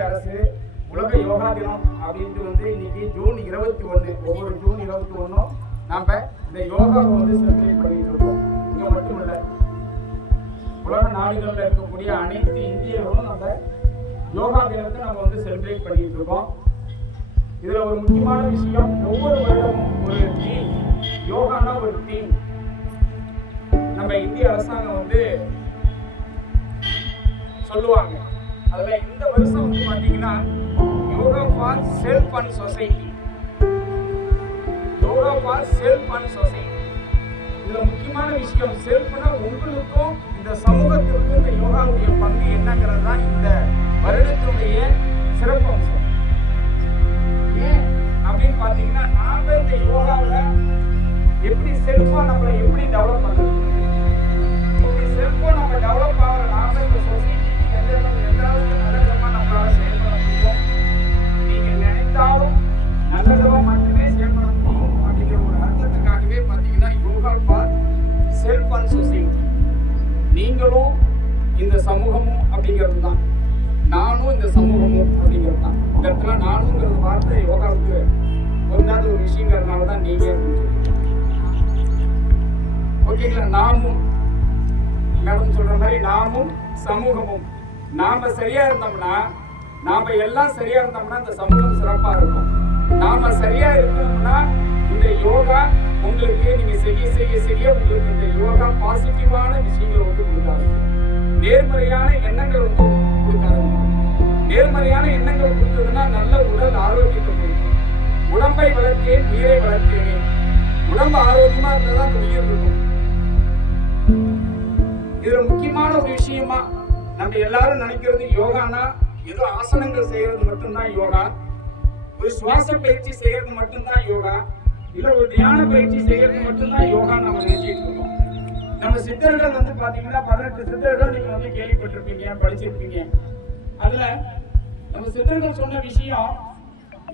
இந்திய அரசு உலக யோகா தினம் அப்படின்ட்டு இன்னைக்கு ஜூன் 21, ஒவ்வொரு ஜூன் 21 நாம இந்த யோகாவை செலிப்ரேட் பண்ணிட்டு இருக்கோம். இங்க மட்டும் இல்ல, உலக நாடுகளில் இருக்கக்கூடிய அனைத்து இந்தியர்களும் நம்ம யோகா தினத்தை நம்ம செலிப்ரேட் பண்ணிட்டு இருக்கோம். இதுல ஒரு முக்கியமான விஷயம், ஒவ்வொரு வருடமும் ஒரு தீம், யோகானா ஒரு தீம் நம்ம இந்திய அரசாங்கம் சொல்லுவாங்க. அதுல இந்த வருஷம் பாத்தீங்கன்னா yoga for self and society, yoga for self and society. இதுல முக்கியமான விஷயம், செல்ஃப்னா உங்களுக்கும் இந்த சமூகத்திற்கும் இந்த யோகாவுடைய பங்கு என்னங்கிறது தான் இந்த வருடத்தினுடைய சிறப்பு அம்சம். ஏன் அப்படின்னு பாத்தீங்கன்னா, நாம இந்த யோகாவில எப்படி செல்ஃபா நம்மளை எப்படி டெவலப் பண்றது, இப்படி செல்ஃபா நம்ம டெவலப் ஆகிற நாம இந்த சொசைட்டிக்கு எந்த நல்லவிதமா நம்மளால செயல்பட முடியும், நீங்க நினைத்தாலும் நல்லவிதமா மட்டுமே செயல்பட முடியும் அப்படிங்கிற ஒரு அர்த்தத்துக்காகவே பாத்தீங்கன்னா yoga for self and society. நீங்களும் இந்த சமூகமும் அப்படிங்கிறது தான், நானும் இந்த சமூகமும் அப்படிங்கிறது தான். இந்த இடத்துல நானுங்கிறது வார்த்தை யோகாவுக்கு பொருந்தாத ஒரு விஷயங்கிறதுனால தான் நீங்க ஓகேங்களா. நாமும் மேடம் சொல்ற மாதிரி நாமும் சமூகமும், நாம சரியா இருந்தோம்னா, நாம எல்லாம் சரியா இருந்தோம்னா இந்த சமூகம் சிறப்பா இருக்கும். நாம சரியா இருக்கணும்னா இந்த யோகா உங்களுக்கு நீங்க செய்ய உங்களுக்கு இந்த யோகா பாசிட்டிவான விஷயங்களை கொடுக்காது, நேர்மறையான எண்ணங்கள் கொடுக்காது. நேர்மறையான எண்ணங்கள் கொடுத்ததுன்னா நல்ல உடல் ஆரோக்கியத்தை கொடுக்கும். உடம்பை வளர்த்தேன் உயிரை வளர்த்தேனே, உடம்பு ஆரோக்கியமா இருந்தாதான் அந்த உயிர் இருக்கும். இதுல முக்கியமான ஒரு விஷயமா நம்ம எல்லாரும் நினைக்கிறது யோகானா ஏதோ ஆசனங்கள் செய்யறது மட்டும்தான் யோகா, ஒரு சுவாச பயிற்சி செய்யறது மட்டும்தான் யோகா, இல்ல ஒரு தியான பயிற்சி செய்யறது மட்டும்தான் யோகா நம்ம நினைச்சிட்டு இருக்கோம். நம்ம சித்தர்கள் பாத்தீங்கன்னா 18 சித்தர்கள் நீங்க கேள்விப்பட்டிருப்பீங்க, படிச்சிருப்பீங்க. அதுல நம்ம சித்தர்கள் சொன்ன விஷயம்,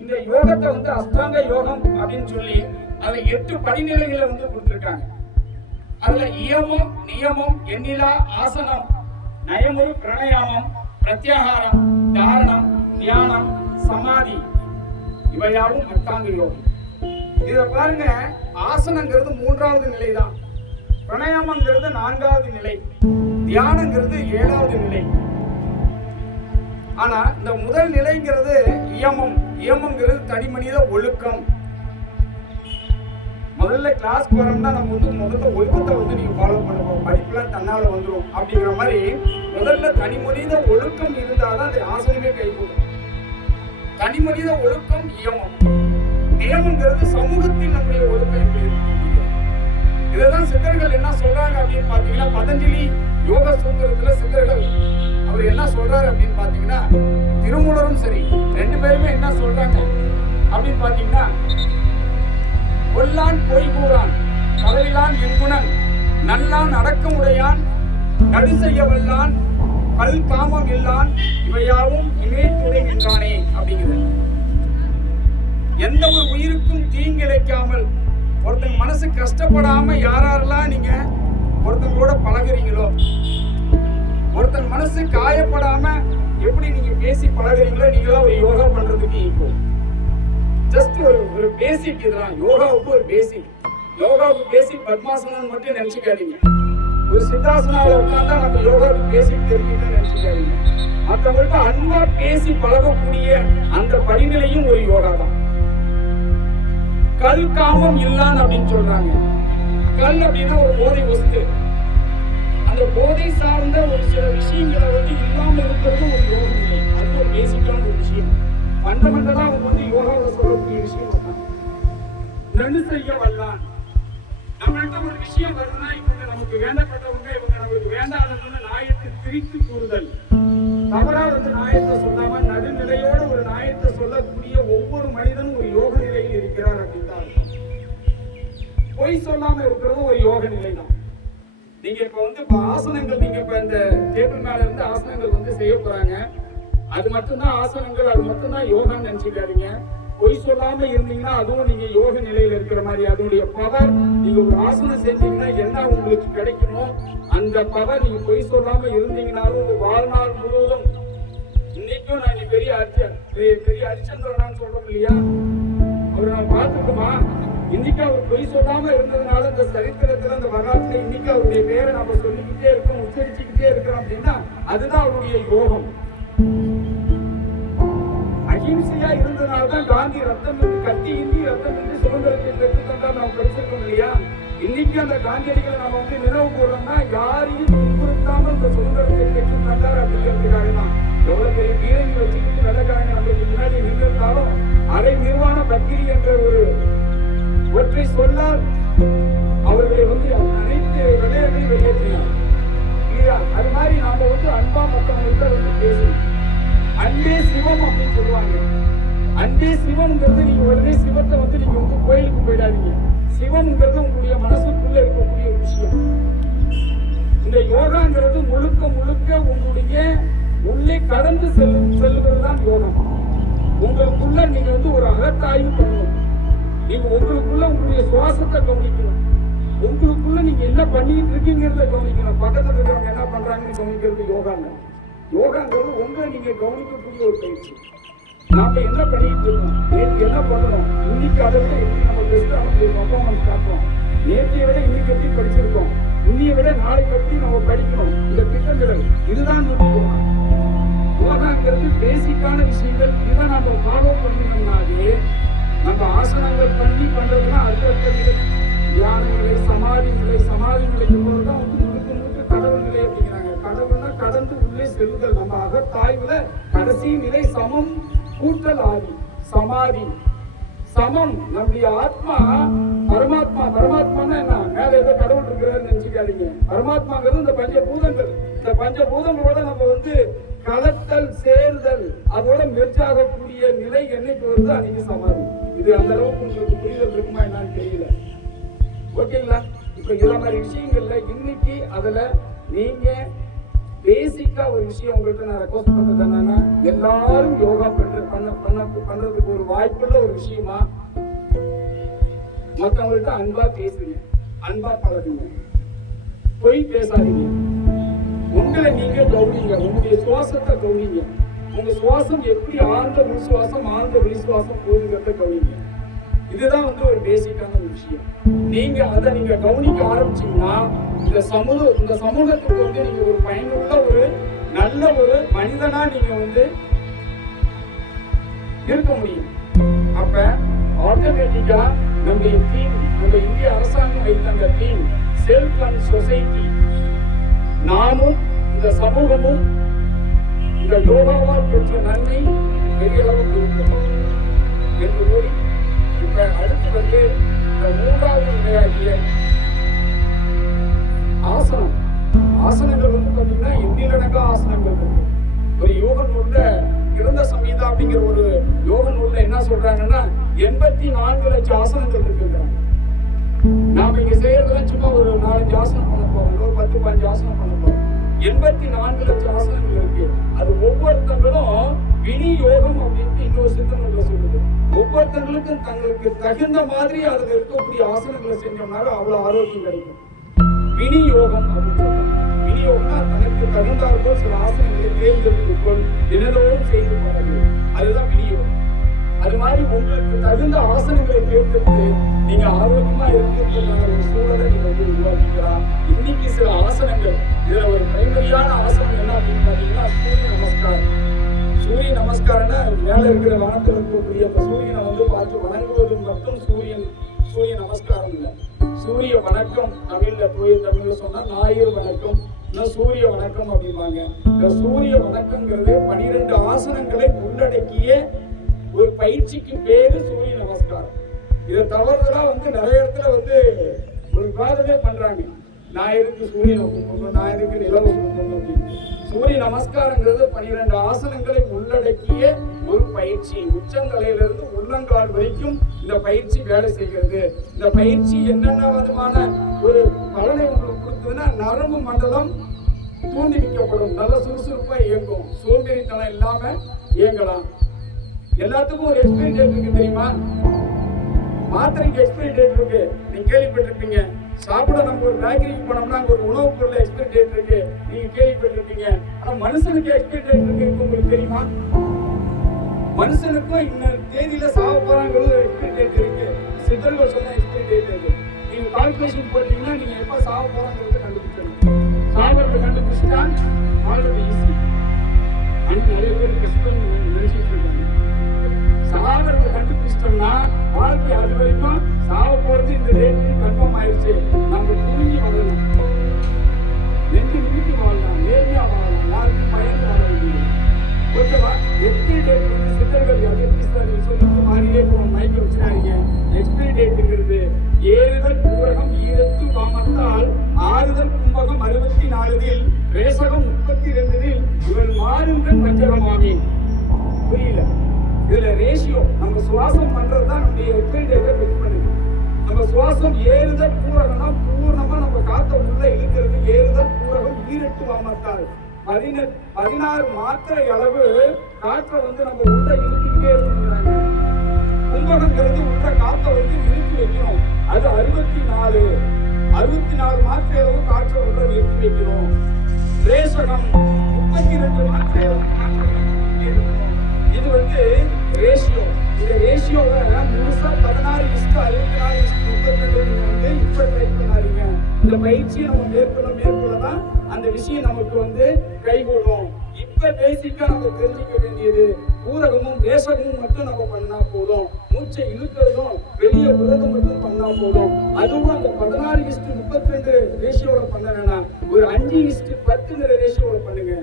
இந்த யோகத்தை அஷ்டாங்க யோகம் அப்படின்னு சொல்லி அதுல 8 படிநிலைகளை கொடுத்திருக்காங்க. அதுல இயமம், நியமம், எண்ணிலா, ஆசனம், நயமுறு, பிரணயாமம், பிரத்யாகாரம், தாரணம், தியானம், சமாதி, இவையாவும் அஷ்டாங்க யோகம். இத பாருங்க, ஆசனங்கிறது 3வது நிலை தான், பிரணயாமங்கிறது 4வது நிலை, தியானங்கிறது 7வது நிலை. ஆனா இந்த முதல் நிலைங்கிறது இயமம், இயமங்கிறது தனி மனித ஒழுக்கம். முதல்ல கிளாஸ் போறோம்னா நம்ம முதல்ல ஒழுக்கத்தை நீங்க ஃபாலோ பண்ணுவோம், படிப்புலாம் தன்னால வந்துடும் அப்படிங்கிற மாதிரி முதல்ல தனி மனித ஒழுக்கம் இருந்தாதான் அந்த ஆசனமே கைகூடும். தனி மனித ஒழுக்கம் இயமம். நியமங்கிறது சமூகத்தில் நம்முடைய ஒழுக்கம் எப்படி இருக்கு. இதைதான் சித்தர்கள் என்ன சொல்றாங்க அப்படின்னு பாத்தீங்கன்னா, பதஞ்சலி யோக சூத்திரத்துல சித்தர்கள் அவர் என்ன சொல்றாரு அப்படின்னு பாத்தீங்கன்னா, திருமூலரும் சரி 2 பேருமே என்ன சொல்றாங்க அப்படின்னு பாத்தீங்கன்னா, கொல்லான் பொய் கூறான், கலவிலான் என்குணன், நல்லான் அடக்கமுடையான், நடு செய்ய வல்லான், கல் காமம் இல்லான், இவையாவும் இமயத்துறை நின்றானே அப்படிங்கிறது. எந்த ஒரு உயிருக்கும் தீங்கிழைக்காமல், ஒருத்தங்க மனசு கஷ்டப்படாம யாரெல்லாம் நீங்க ஒருத்தங்களோட பழகுறீங்களோ, ஒருத்தங்க மனசு காயப்படாம எப்படி நீங்க பேசி பழகுறீங்களோ, நீங்களா ஒரு யோகா பண்றதுக்கு ஈக்குவல். ஜஸ்ட் ஒரு பேசிக். இதுதான் யோகாவுக்கு ஒரு பேசிக். யோகாவுக்கு பேசிக் பத்மாசனம் மட்டும் நினைச்சுக்காதீங்க. ஒரு சித்தாசனால உட்கார்ந்தா நம்ம யோகாவுக்கு பேசிக் தெரிஞ்சுக்கணும்னு நினைச்சுக்காதீங்க. மற்றவங்கள்ட்ட அன்பா பேசி பழகக்கூடிய அந்த படிநிலையும் ஒரு யோகா தான். கல் காமம் இல்லான் அப்படின்னு சொல்றாங்க. கல் அப்படின்னா ஒரு போதை வஸ்து. அந்த போதை சார்ந்த ஒரு சில விஷயங்களை இல்லாம இருக்கிறது ஒரு யோக நிலை. அது ஒரு பேசிக்கான ஒரு விஷயம். ஃபண்டமெண்டலா அவங்க யோகாவை சொல்லக்கூடிய விஷயம் தான். நடு செய்ய வல்லான். நம்மள்ட்ட ஒரு விஷயம் வருதுன்னா, இவங்க நமக்கு வேண்டப்பட்டவங்க, இவங்க நமக்கு வேண்டாதவங்க நியாயத்தை பிரித்து கூறுதல். தவறா நியாயத்தை சொல்லாம நடுநிலையோட ஒரு நியாயத்தை சொல்லக்கூடிய ஒவ்வொரு மனிதனும் ஒரு யோக நிலையில் இருக்கிறார் அப்படின்னு தான். பொய் சொல்லாம இருக்கிறது ஒரு யோக நிலை தான். நீங்க இப்ப ஆசனங்கள், நீங்க இப்ப இந்த டேபிள் மேல இருந்து ஆசனங்கள் செய்ய போறாங்க. அது மட்டும்தான் ஆசனங்கள், அது மட்டும்தான் யோகான்னு நினைச்சுக்காதீங்க. பொய் சொல்லாம இருந்தீங்கன்னா அதுவும் நீங்க யோக நிலையில இருக்கிற மாதிரி. அதனுடைய பவர், நீங்க ஒரு ஆசனம் செஞ்சீங்கன்னா என்ன உங்களுக்கு கிடைக்குமோ அந்த பவர் நீங்க பொய் சொல்லாம இருந்தீங்கன்னாலும் வாழ்நாள் முழுவதும். இன்னைக்கும் நான் பெரிய பெரிய ஹரிச்சந்திரனான்னு சொல்றோம் இல்லையா, அவர் நம்ம பார்த்துக்கோமா. இன்னைக்கு அவர் பொய் சொல்லாம இருந்ததுனால இந்த சரித்திரத்துல அந்த வரலாற்றுல இன்னைக்கு அவருடைய பேரை நம்ம சொல்லிக்கிட்டே இருக்கோம், உச்சரிச்சுக்கிட்டே இருக்கிறோம் அப்படின்னா அதுதான் அவருடைய யோகம். அஹிம்சையா இருந்ததுனாலதான் காந்தி ரத்தம் கட்டி இந்தி ரத்தம் என்று சுதந்திரத்தை பெற்றுத் தந்தார். நாம் படிச்சிருக்கோம் இல்லையா. இன்னைக்கு அந்த காந்தியடிகளை நாம நினைவு கூறோம்னா யாரையும் துன்புறுத்தாமல் இந்த சுதந்திரத்தை பெற்றுத் தந்தார் அப்படிங்கிறதுக்காக தான். எவ்வளவு பெரிய வீரங்கி வச்சுக்கிட்டு வெள்ளக்காரங்க நம்மளுக்கு முன்னாடி நின்றிருந்தாலும் அரை நிர்வாண பக்கிரி என்ற ஒரு ஒற்றை சொல்லால் அவர்களை அனைத்து விளையாட்டையும் வெளியேற்றினார் இல்லையா. அது மாதிரி நாம அன்பா மற்றவங்கள்ட்ட பேசணும். அன்பே சிவம் அப்படின்னு சொல்லுவாங்க. அன்பே சிவம்ங்கிறது நீங்க உடனே சிவத்தை நீங்க கோயிலுக்கு போயிடாதீங்க. சிவம்ங்கிறது உங்களுடைய மனசுக்குள்ள இருக்கக்கூடிய ஒரு விஷயம். இந்த யோகாங்கிறது முழுக்க முழுக்க உங்களுடைய உள்ளே கடந்து செல்லுவது தான் யோகம். உங்களுக்குள்ள நீங்க ஒரு அகத்தாய்வு பண்ணணும். நீங்க உங்களுக்குள்ள உங்களுடைய சுவாசத்தை கவனிக்கணும். உங்களுக்குள்ள நீங்க என்ன பண்ணிட்டு இருக்கீங்கிறத கவனிக்கணும். பக்கத்துல இருக்கிறவங்க என்ன பண்றாங்கன்னு கவனிக்கிறது யோகாங்க. யோகாங்கிறது உங்களை நீங்க கவனிக்கக்கூடிய ஒரு பயிற்சி. நாம என்ன பண்ணிட்டு இருக்கோம், நேற்று என்ன பண்ணணும், இன்னைக்கு அதை விட எப்படி நம்ம பெஸ்டா பர்ஃபார்மன்ஸ் காட்டுறோம், நேற்றைய விட இன்னைக்கு எப்படி படிச்சிருக்கோம், இன்னைய விட நாளைக்கு எப்படி நம்ம படிக்கணும், இந்த திட்டங்கள் இதுதான் யோகாங்கிறது பேசிக்கான விஷயங்கள். இதை நம்ம ஃபாலோ பண்ணினோம்னாலே நம்ம ஆசனங்கள் பண்ணி பண்றதுன்னா அடுத்த நிலை, தியான நிலை, சமாதி நிலை. சமாதி நிலைக்கு போதுதான் முழுக்க முழுக்க கடவுள் நிலை அப்படிங்கிறாங்க. கடவுள்னா கடந்து உள்ளே செல்லுதல். நம்ம அகத்தாய்வுல கடைசி நிலை சமம் கூட்டல் ஆதி சமாதி. சமம் நம்முடைய ஆத்மா பரமாத்மா. பரமாத்மான்னா என்ன, மேல ஏதோ கடவுள் இருக்கிறாருன்னு நினைச்சுக்காதீங்க. பரமாத்மாங்கிறது இந்த பஞ்சபூதங்கள். இந்த பஞ்சபூதங்களோட நம்ம கலத்தல் சேர்தல் அதோட மெர்ஜாகக்கூடிய நிலை என்னைக்கு வருது அன்னைக்கு சமாதி. இது அந்த அளவுக்கு உங்களுக்கு புரிதல் இருக்குமா என்னன்னு தெரியல. ஓகேங்களா. இப்ப இந்த மாதிரி விஷயங்கள்ல இன்னைக்கு அதுல நீங்க பேசிக்கா ஒரு விஷயம் உங்கள்கிட்ட நான் ரெக்வஸ்ட் பண்றது என்னன்னா, எல்லாரும் யோகா பண்றதுக்கு ஒரு வாய்ப்புள்ள ஒரு விஷயமா மற்றவங்கள்ட்ட அன்பா பேசுங்க, அன்பா பழகுங்க, பொய் பேசாதீங்க. உங்களை நீங்க கவனிங்க, உங்களுடைய சுவாசத்தை கவனிங்க. உங்க சுவாசம் எப்படி ஆழ்ந்த விசுவாசம் ஆழ்ந்த விசுவாசம் போகுதுங்கிறத கவனிங்க. இதுதான் ஒரு பேசிக்கான ஒரு விஷயம். நீங்க அதை கவனிக்க ஆரம்பிச்சீங்கன்னா இந்த சமூகத்துக்கு நீங்க ஒரு பயனுள்ள ஒரு நல்ல ஒரு மனிதனா நீங்க இருக்க முடியும். அப்ப ஆட்டோமேட்டிக்கா நம்ம இந்திய அரசாங்கம் வைத்த அந்த தீம் செல்ஃப் அண்ட் சொசைட்டி, நாமும் இந்த சமூகமும் இந்த யோகாவால் பெற்ற நன்மை பெரிய அளவுக்கு இருக்கும் என்று கூறி இப்ப அடுத்து இந்த மூன்றாவது நிலையாகிய ஆசனம். ஆசனங்கள் பாத்தீங்கன்னா எண்ணிலடங்கா ஆசனங்கள் இருக்கு. ஒரு யோக நூல்ல இறந்த சமீதா அப்படிங்கிற ஒரு யோக நூல்ல என்ன சொல்றாங்கன்னா 84 லட்சம் ஆசனங்கள் இருக்குங்கிறாங்க. நாம இங்க செய்யறதுலாம் சும்மா ஒரு 4-5 ஆசனம் பண்ண போறோம், ஒரு 10-15 ஆசனம் பண்ண போறோம். 84 லட்சம் ஆசனங்கள் இருக்கு. அது ஒவ்வொருத்தங்களும் வினியோகம் அப்படின்னு இன்னொரு சித்தங்களை சொல்லுது. ஒவ்வொருத்தங்களுக்கும் தங்களுக்கு தகுந்த மாதிரி அதுல இருக்கக்கூடிய ஆசனங்களை செஞ்சோம்னாலும் அவ்வளவு ஆரோக்கியம் கிடைக்கும். வினியோகம் அப்படின்னு சொல்றாங்க. வினியோகம்னா தனக்கு தகுந்தாற்போல் சில ஆசனங்களை தேர்ந்தெடுத்துக்கொள், தினதோறும் செய்து பாருங்கள், அதுதான் வினியோகம். அது மாதிரி உங்களுக்கு தகுந்த ஆசனங்களை தேர்ந்தெடுத்து நீங்க ஆரோக்கியமா இருக்கிறதுக்கான ஒரு சூழலை நீங்க உருவாக்கிக்கலாம். இன்னைக்கு சில ஆசனங்கள், இதுல ஒரு பிரைமரியான ஆசனம் என்ன அப்படின்னு பாத்தீங்கன்னா சூரிய நமஸ்காரம். சூரிய நமஸ்காரம்னா மேல இருக்கிற வானத்தில் இருக்கக்கூடிய அந்த சூரியனை பார்த்து வணங்குவது மட்டும் சூரிய நமஸ்காரம் இல்லை. சூரிய வணக்கம் தமிழ்ல தமிழ்ல சொன்னா ஞாயிறு வணக்கம், சூரிய வணக்கம் அப்படிம்பாங்க. இந்த சூரிய வணக்கம்ங்கிறது 12 ஆசனங்களை உள்ளடக்கிய ஒரு பயிற்சிக்கு பேரு சூரிய நமஸ்காரம். இதை தவறுதலா நிறைய இடத்துல ஒரு விவாதமே பண்றாங்க. ஞாயிறுக்கு சூரியனை கும்பிடணும், ஞாயிறுக்கு நிலவை கும்பிடணும் அப்படின்னு. சூரிய நமஸ்காரங்கிறது 12 ஆசனங்களை உள்ளடக்கிய ஒரு பயிற்சி. உச்சந்தலையிலிருந்து உள்ளங்கால் வரைக்கும் இந்த பயிற்சி வேலை செய்கிறது. இந்த பயிற்சி என்னென்ன விதமான ஒரு பலனை உங்களுக்கு கொடுத்ததுன்னா, நரம்பு மண்டலம் தூண்டிவிக்கப்படும், நல்ல சுறுசுறுப்பா இயங்கும், சோம்பேறித்தனம் இல்லாம இயங்கலாம். எல்லாத்துக்கும் ஒரு எக்ஸ்பைரி டேட் இருக்கு தெரியுமா? மாத்திரைக்கு எக்ஸ்பைரி டேட் இருக்கு, நீங்க கேள்விப்பட்டிருப்பீங்க. சாப்பிட நம்ம ஒரு பேக்கரிக்கு போனோம்னா அங்க ஒரு உணவுப் பொருள் எக்ஸ்பைரி டேட் இருக்கு, நீங்க கேள்விப்பட்டிருப்பீங்க. ஆனா மனுஷனுக்கு எக்ஸ்பைரி டேட் இருக்கு உங்களுக்கு தெரியுமா? மனுஷனுக்கும் இந்த தேதியில சாக போறாங்கிறது எக்ஸ்பிரி டேட் இருக்கு. சித்தர்கள் சொன்ன எக்ஸ்பிரி டேட் இருக்கு. நீங்க கால்குலேஷன் போட்டீங்கன்னா நீங்க எப்ப சாக போறாங்கிறத கண்டுபிடிச்சிடலாம். சாகிறத கண்டுபிடிச்சிட்டா ஆல்ரெடி ஈஸி. ஆனா நிறைய பேர் கஷ்டம் நினைச்சிட்டு இருக்காங்க. சாகிறத கண்டுபிடிச்சிட்டோம்னா வாழ்க்கை அது வரைக்கும் சாக போறது இந்த ரேட்டு கன்ஃபார்ம் ஆயிடுச்சு. நம்ம புரிஞ்சு வரணும், நெஞ்சு நிமித்தி வாழலாம், நேர்மையா வாழலாம், யாருக்கும் பயந்து வாழ வேண்டியது. ஓகேவா? எக்ஸ்பிரி டேட் வந்து சித்தர்கள் எப்படி சார் சொல்லிட்டு மாறியே போகணும், மைக்க வச்சுக்காதீங்க. எக்ஸ்பிரி டேட்டுங்கிறது ஏறுதல் பூரகம் ஈரத்து வாமத்தால் ஆறுதல் கும்பகம் 64 ரேசகம் 32 இவன் மாறுங்கள் பஞ்சகமாமி. புரியல? இதுல ரேஷியோ நம்ம சுவாசம் பண்றதுதான் நம்முடைய எக்ஸ்பிரி டேட்டை ஃபிக்ஸ் பண்ணுது. நம்ம சுவாசம் ஏறுதல் பூரகம்னா பூர்ணமா நம்ம காத்த உள்ள இழுக்கிறது. ஏறுதல் பூரகம் ஈரட்டு வாமத்தால் 16 மாத்திரை அளவு காற்றை வந்து நம்ம உள்ள இழுத்துக்கிட்டே இருக்கிறாங்க. கும்பகங்கிறது உள்ள காற்றை வந்து நிறுத்தி வைக்கணும். அது 64 மாத்திரை அளவு காற்றை உள்ள நிறுத்தி வைக்கணும். ரேசகம் 32 மாத்திரை அளவு காற்றை நிறுத்தி வைக்கணும். இது வந்து ரேஷியோ. இந்த ரேஷியோவை முழுசா 16:64:32 நீங்க வந்து இப்ப ட்ரை பண்ணாதீங்க. இந்த பயிற்சியை நம்ம மேற்கொள்ளதான் அந்த விஷயம் நமக்கு வந்து கைகூடும். இப்ப பேசிக்கா நம்ம தெரிஞ்சுக்க வேண்டியது பூரகமும் ரேசகமும் மட்டும் நம்ம பண்ணா போதும். மூச்சை இழுக்கிறதும் வெளியே விடுறதும் மட்டும் பண்ணா போதும். அதுவும் அந்த 16:32 ரேஷியோட பண்ண வேணாம். ஒரு 5:10 ரேஷியோட பண்ணுங்க.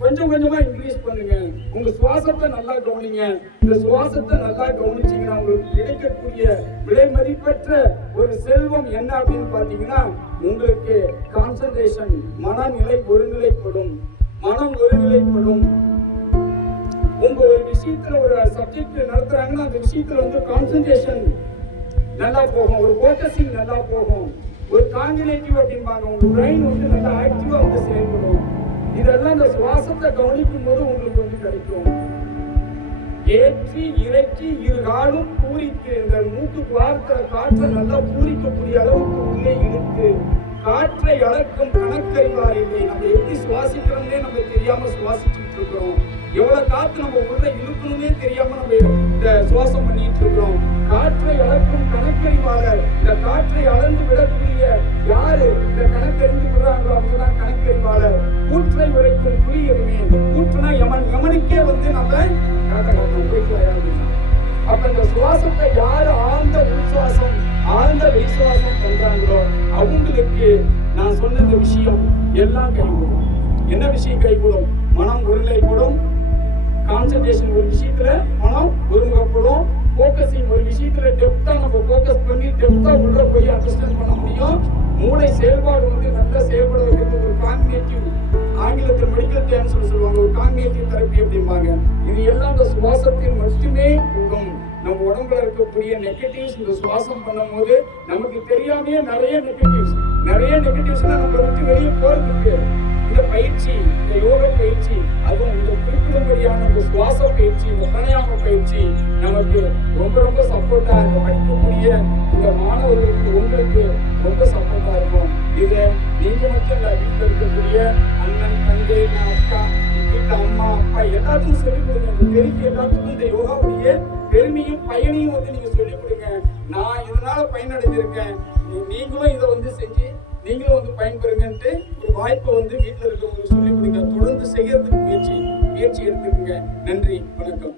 கொஞ்சம் கொஞ்சமா இன்க்ரீஸ் பண்ணுங்க. உங்க சுவாசத்தை நல்லா கவனிங்க. இந்த சுவாசத்தை நல்லா கவனிச்சீங்கன்னா உங்களுக்கு கிடைக்கக்கூடிய விலை மதிப்பற்ற ஒரு செல்வம் என்ன அப்படின்னு பாத்தீங்கன்னா, உங்களுக்கு கான்சன்ட்ரேஷன், மனநிலை ஒருநிலைப்படும். மனம் ஒருநிலைப்படும். உங்க ஒரு விஷயத்துல ஒரு சப்ஜெக்ட் நடத்துறாங்கன்னா அந்த விஷயத்துல வந்து கான்சன்ட்ரேஷன் நல்லா போகும், ஒரு ஃபோக்கஸிங் நல்லா போகும், ஒரு கான்சன்ட்ரேட்டிவ் அப்படிம்பாங்க. உங்க பிரெயின் வந்து நல்லா ஆக்டிவா வந்து செயல்படும். இதெல்லாம் இந்த சுவாசத்தை கவனிக்கும் போது உங்களுக்கு வந்து கிடைக்கும். ஏற்றி இறக்கி இரு காலும் பூரித்து இந்த மூக்கு வார்த்தை காற்றை நல்லா பூரிக்கக்கூடிய அளவுக்கு உள்ளே இழுத்து காற்றை அளக்கும் கணக்கறிவார் இல்லை. நம்ம எப்படி சுவாசிக்கிறோம்னே நம்ம தெரியாம சுவாசிச்சுட்டு இருக்கிறோம். எவ்வளவு காற்று நம்ம உள்ள இழுக்கணும்னே தெரியாம நம்ம இந்த சுவாசம் பண்ணிட்டு இருக்கிறோம். காற்றை அளக்கும் கணக்கறிவாளர். இந்த காற்றை அளந்து விடக்கூடிய யாரு இந்த கணக்கறிந்து விடுறாங்களோ அவங்கதான் கணக்கறிவாளர். கூற்றை உரைக்கும் புரியருமே. கூற்றுனா யமனுக்கே வந்து நம்ம அப்ப இந்த சுவாசத்தை யாரு ஆழ்ந்த உள்சுவாசம் ஆழ்ந்த வெளிசுவாசம் பண்றாங்களோ அவங்களுக்கு நான் சொன்ன இந்த விஷயம் எல்லாம் கைகூடும். என்ன விஷயம் கைகூடும்? மனம் ஒருநிலைப்படும். கான்சன்ட்ரேஷன் ஒரு விஷயத்துல மனம் ஒருமுகப்படும். ஃபோக்கஸிங் ஒரு விஷயத்துல டெப்தா நம்ம ஃபோக்கஸ் பண்ணி டெப்தா உள்ள போய் அண்டர்ஸ்டாண்ட் பண்ண முடியும். மூளை செயல்பாடு வந்து நல்லா செயல்பட வைக்கிறது ஒரு காக்னிட்டிவ், ஆங்கிலத்தில் மெடிக்கல் டேர்ம்ஸ் சொல்லுவாங்க, ஒரு காக்னிட்டிவ் தெரப்பி அப்படிம்பாங்க. இது எல்லாம் இந்த சுவாசத்தில் மட்டுமே கூடும். நம்ம உடம்புல இருக்கக்கூடிய நெகட்டிவ்ஸ் இந்த சுவாசம் பண்ணும் போது நமக்கு தெரியாமையே நிறைய நெகட்டிவ்ஸ் நம்மளை விட்டு வெளியே போறதுக்கு இந்த பயிற்சி, இந்த யோக பயிற்சி, அதுவும் இந்த குறிப்பிடும்படியான இந்த சுவாச பயிற்சி, இந்த பிராணாயாம பயிற்சி நமக்கு ரொம்ப ரொம்ப சப்போர்ட்டா இருக்கும். படிக்கக்கூடிய இந்த மாணவர்களுக்கு உங்களுக்கு ரொம்ப சப்போர்ட்டா இருக்கும். இதை நீங்க மட்டும் இல்ல, வீட்டில் இருக்கக்கூடிய அண்ணன், தங்கை, அக்கா, வீட்டுல அம்மா, அப்பா எல்லாத்துக்கும் சொல்லிக் கொடுங்க. இந்த பெரிய எல்லாத்துக்கும் இந்த யோகாவுடைய பெருமையும் பயனையும் வந்து நீங்க சொல்லிக் கொடுங்க. நான் இதனால பயனடைஞ்சிருக்கேன், நீங்களும் இதை வந்து செஞ்சு நீங்களும் வந்து பயன்பெறுங்கன்ட்டு ஒரு வாய்ப்பை வந்து வீட்டில் இருக்கவங்களுக்கு சொல்லிக் கொடுங்க. தொடர்ந்து செய்யறதுக்கு முயற்சி எடுத்துக்கோங்க. நன்றி, வணக்கம்.